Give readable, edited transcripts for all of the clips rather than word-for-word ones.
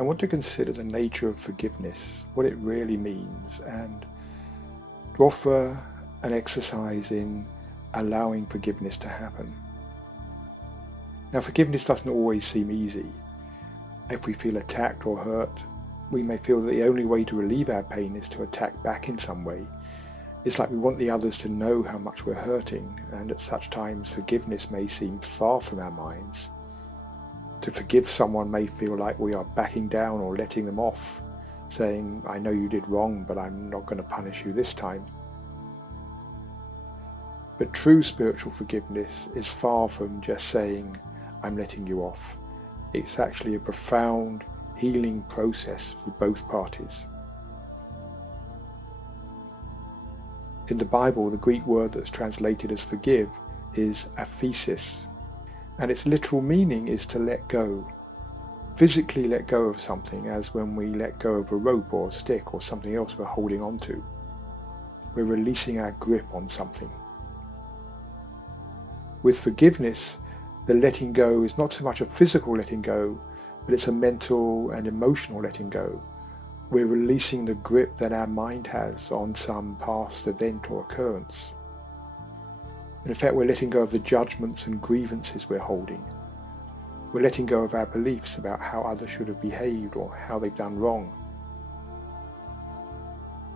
I want to consider the nature of forgiveness, what it really means, and to offer an exercise in allowing forgiveness to happen. Now, forgiveness doesn't always seem easy. If we feel attacked or hurt, we may feel that the only way to relieve our pain is to attack back in some way. It's like we want the others to know how much we're hurting, and at such times forgiveness may seem far from our minds. To forgive someone may feel like we are backing down or letting them off, saying, I know you did wrong, but I'm not going to punish you this time. But true spiritual forgiveness is far from just saying, I'm letting you off. It's actually a profound healing process for both parties. In the Bible, the Greek word that's translated as forgive is aphesis, and its literal meaning is to let go. Physically let go of something, as when we let go of a rope or a stick or something else we're holding on to. We're releasing our grip on something. With forgiveness, the letting go is not so much a physical letting go, but it's a mental and emotional letting go. We're releasing the grip that our mind has on some past event or occurrence. In effect, we're letting go of the judgments and grievances we're holding. We're letting go of our beliefs about how others should have behaved or how they've done wrong.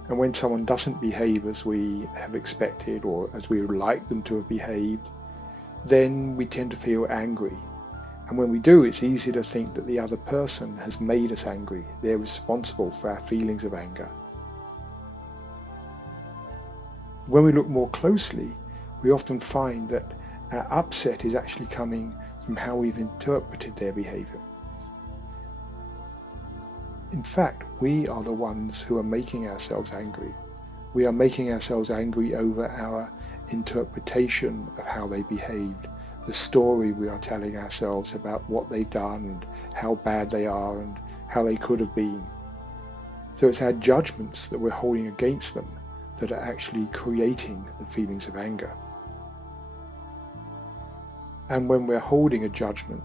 And when someone doesn't behave as we have expected or as we would like them to have behaved, then we tend to feel angry. And when we do, it's easy to think that the other person has made us angry. They're responsible for our feelings of anger. When we look more closely, we often find that our upset is actually coming from how we've interpreted their behavior. In fact, we are the ones who are making ourselves angry. We are making ourselves angry over our interpretation of how they behaved, the story we are telling ourselves about what they've done and how bad they are and how they could have been. So it's our judgments that we're holding against them that are actually creating the feelings of anger. And when we're holding a judgment,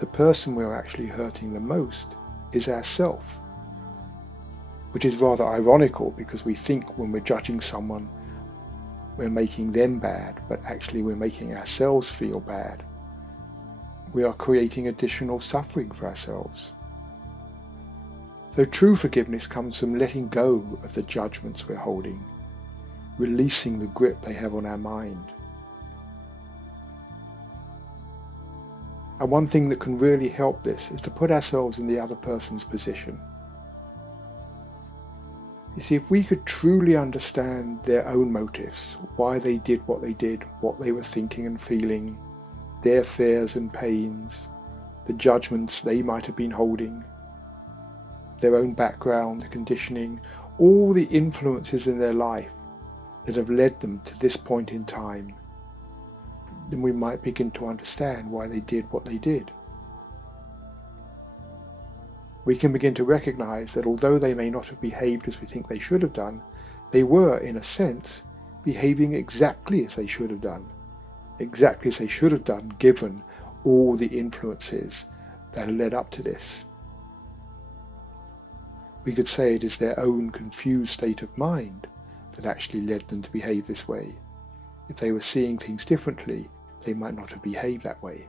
the person we're actually hurting the most is ourself, which is rather ironical because we think when we're judging someone we're making them bad, but actually we're making ourselves feel bad. We are creating additional suffering for ourselves. So true forgiveness comes from letting go of the judgments we're holding, releasing the grip they have on our mind. And one thing that can really help this is to put ourselves in the other person's position. You see, if we could truly understand their own motives, why they did, what they were thinking and feeling, their fears and pains, the judgments they might have been holding, their own background, the conditioning, all the influences in their life that have led them to this point in time, then we might begin to understand why they did what they did. We can begin to recognize that although they may not have behaved as we think they should have done, they were, in a sense, behaving exactly as they should have done given all the influences that had led up to this. We could say it is their own confused state of mind that actually led them to behave this way. If they were seeing things differently, they might not have behaved that way.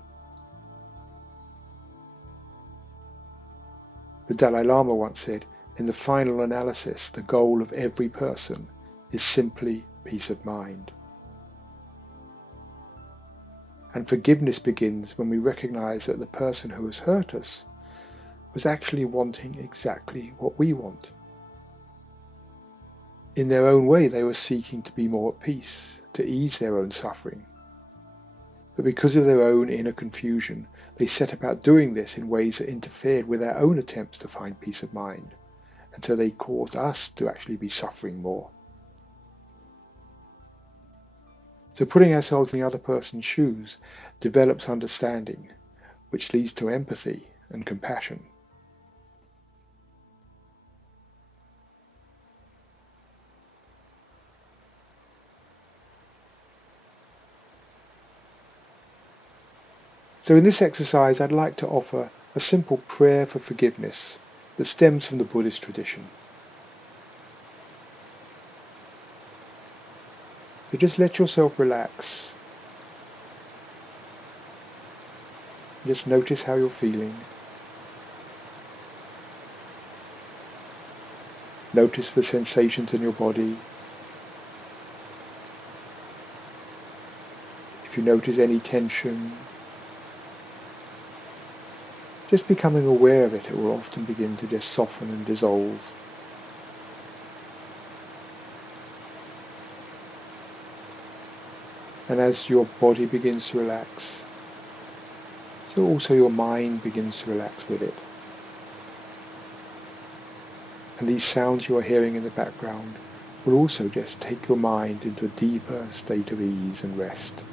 The Dalai Lama once said, in the final analysis, the goal of every person is simply peace of mind. And forgiveness begins when we recognize that the person who has hurt us was actually wanting exactly what we want. In their own way, they were seeking to be more at peace, to ease their own suffering. But because of their own inner confusion, they set about doing this in ways that interfered with their own attempts to find peace of mind, and so they caused us to actually be suffering more. So putting ourselves in the other person's shoes develops understanding, which leads to empathy and compassion. So in this exercise, I'd like to offer a simple prayer for forgiveness that stems from the Buddhist tradition. So just let yourself relax. Just notice how you're feeling. Notice the sensations in your body. If you notice any tension, just becoming aware of it, it will often begin to just soften and dissolve. And as your body begins to relax, so also your mind begins to relax with it. And these sounds you are hearing in the background will also just take your mind into a deeper state of ease and rest.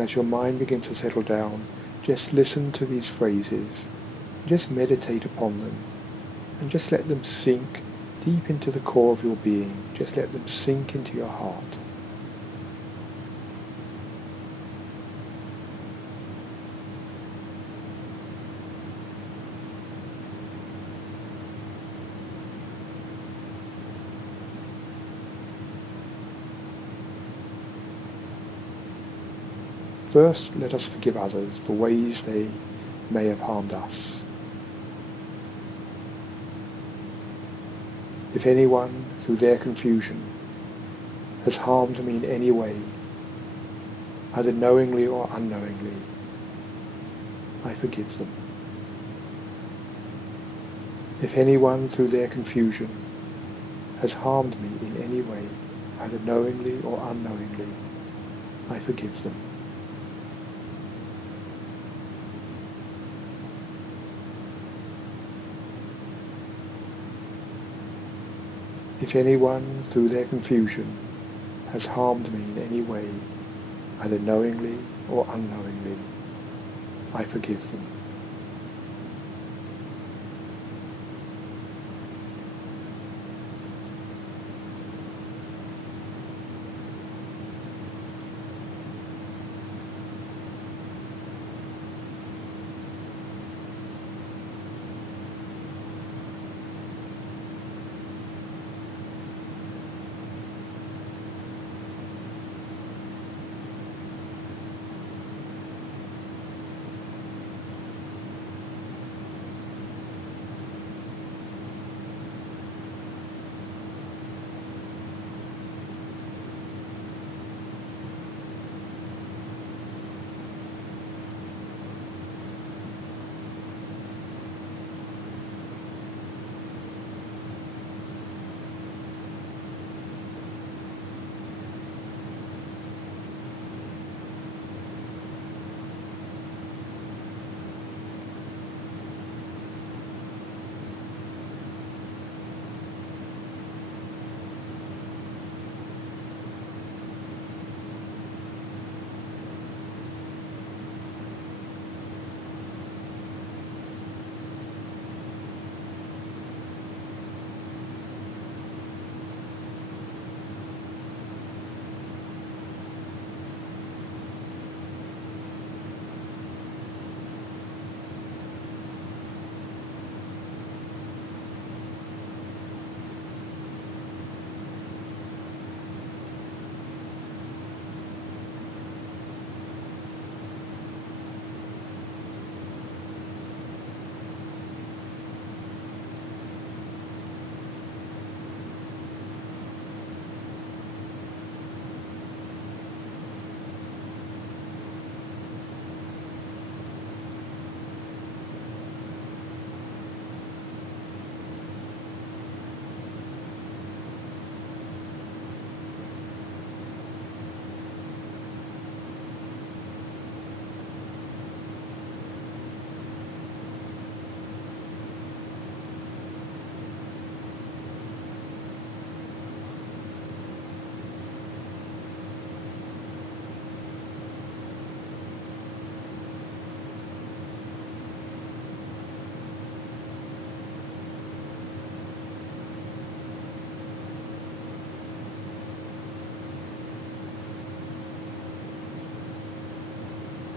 And as your mind begins to settle down, just listen to these phrases, just meditate upon them, and just let them sink deep into the core of your being. Just let them sink into your heart. First, let us forgive others for ways they may have harmed us. If anyone, through their confusion, has harmed me in any way, either knowingly or unknowingly, I forgive them. If anyone, through their confusion, has harmed me in any way, either knowingly or unknowingly, I forgive them. If anyone, through their confusion, has harmed me in any way, either knowingly or unknowingly, I forgive them.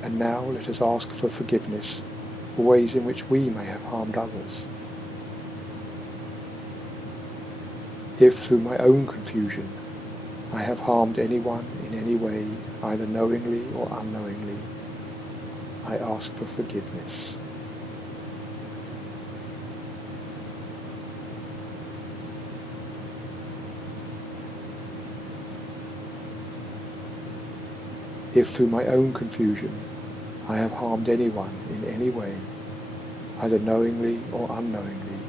And now let us ask for forgiveness for ways in which we may have harmed others. If through my own confusion I have harmed anyone in any way, either knowingly or unknowingly, I ask for forgiveness. If through my own confusion I have harmed anyone in any way, either knowingly or unknowingly,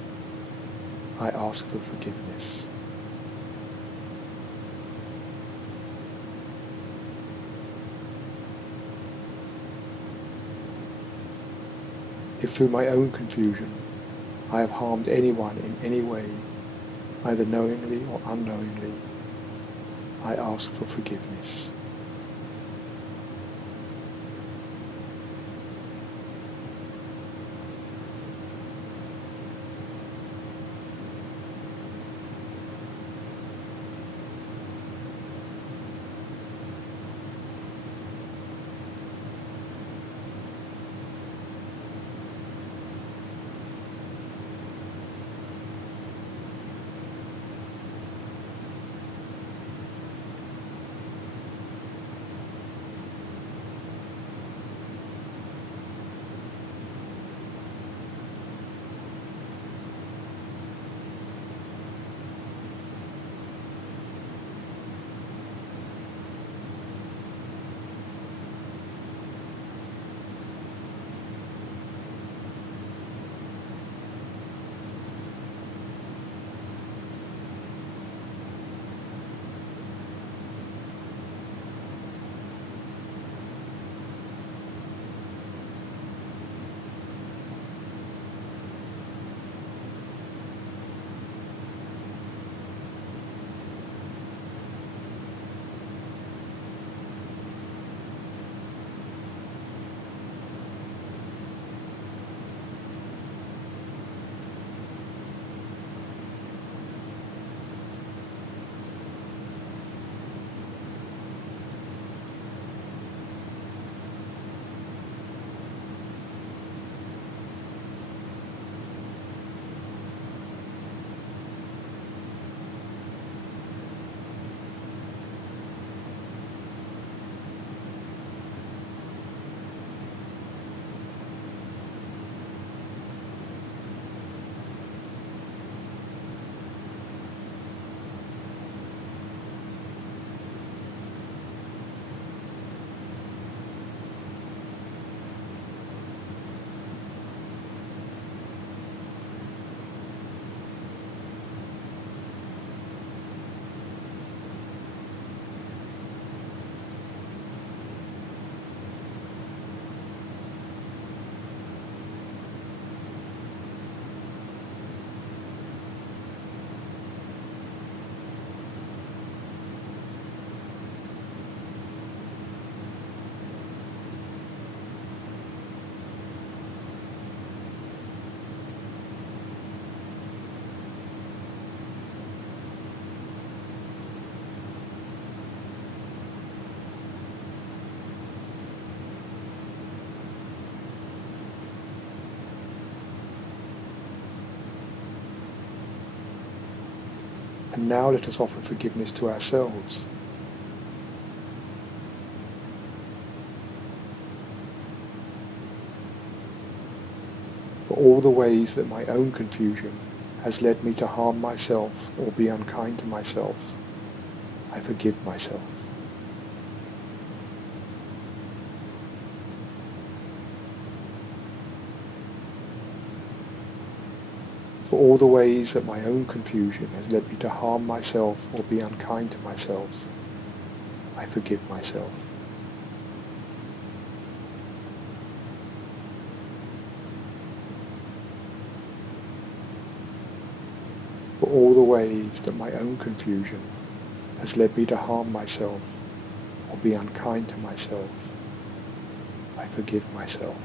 I ask for forgiveness. If through my own confusion I have harmed anyone in any way, either knowingly or unknowingly, I ask for forgiveness. And now let us offer forgiveness to ourselves. For all the ways that my own confusion has led me to harm myself or be unkind to myself, I forgive myself. For all the ways that my own confusion has led me to harm myself or be unkind to myself, I forgive myself. For all the ways that my own confusion has led me to harm myself or be unkind to myself, I forgive myself.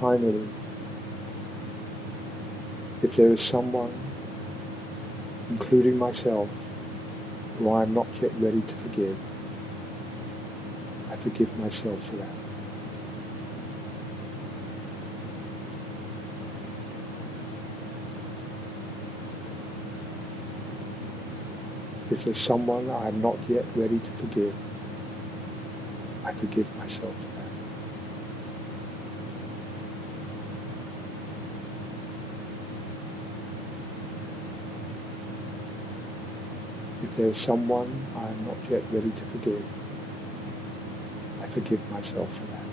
Finally, if there is someone, including myself, who I am not yet ready to forgive, I forgive myself for that. If there's someone I am not yet ready to forgive, I forgive myself for that. If there is someone I am not yet ready to forgive, I forgive myself for that.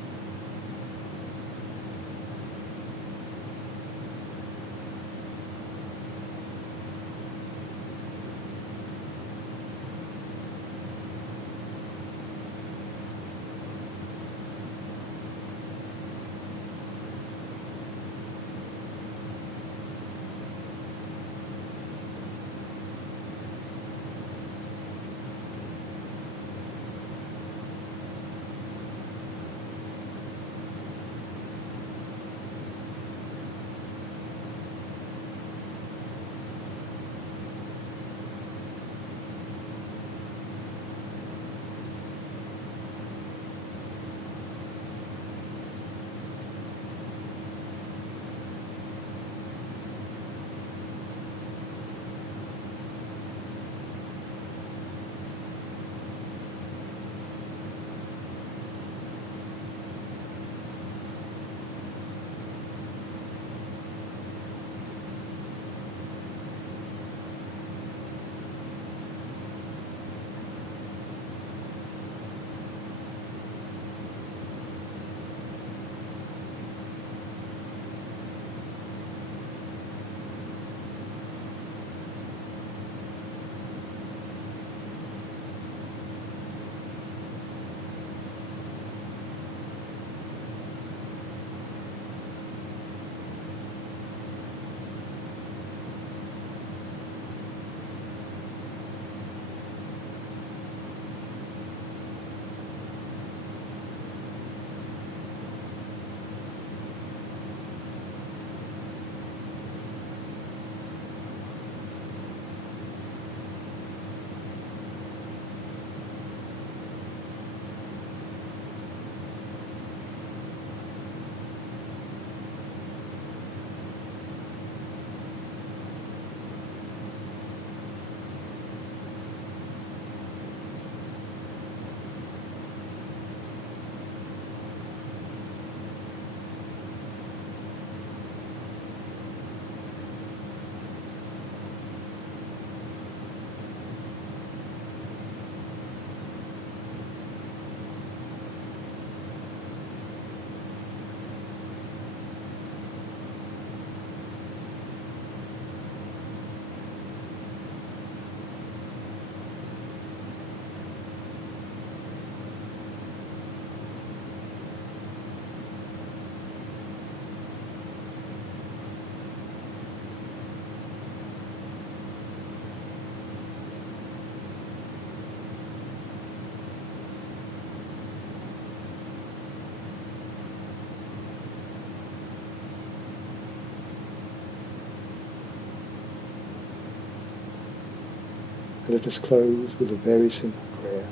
Let us close with a very simple prayer.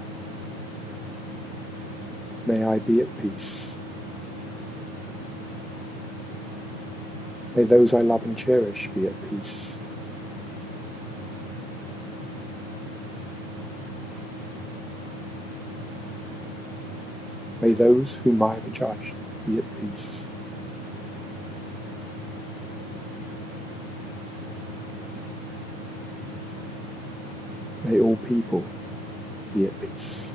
May I be at peace. May those I love and cherish be at peace. May those whom I have judged be at peace. May all people be at peace.